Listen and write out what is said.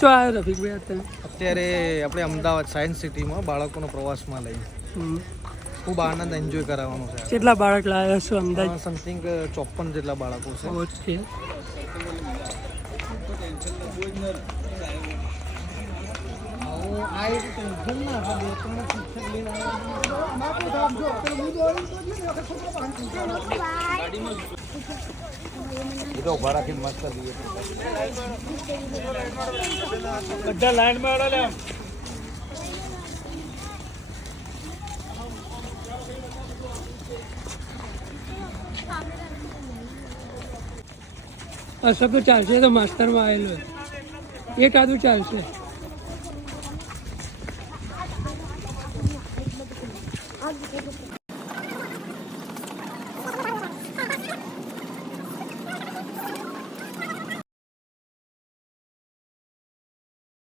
ચો આવ્યો રફીકભાઈ અત્યારે આપણે અમદાવાદ સાયન્સ સિટીમાં બાળકોનો પ્રવાસમાં લઈ ખૂબ આનંદ એન્જોય કરાવવાનો છે. કેટલા બાળક લાવ્યા છો અંદાજ? સમથિંગ 54 જેટલા બાળકો છે. ઓકે. બધા લાઈનમાં લે. અશોક ચાલશે તો માસ્ટરમાં આવેલો એક આદું ચાલશે.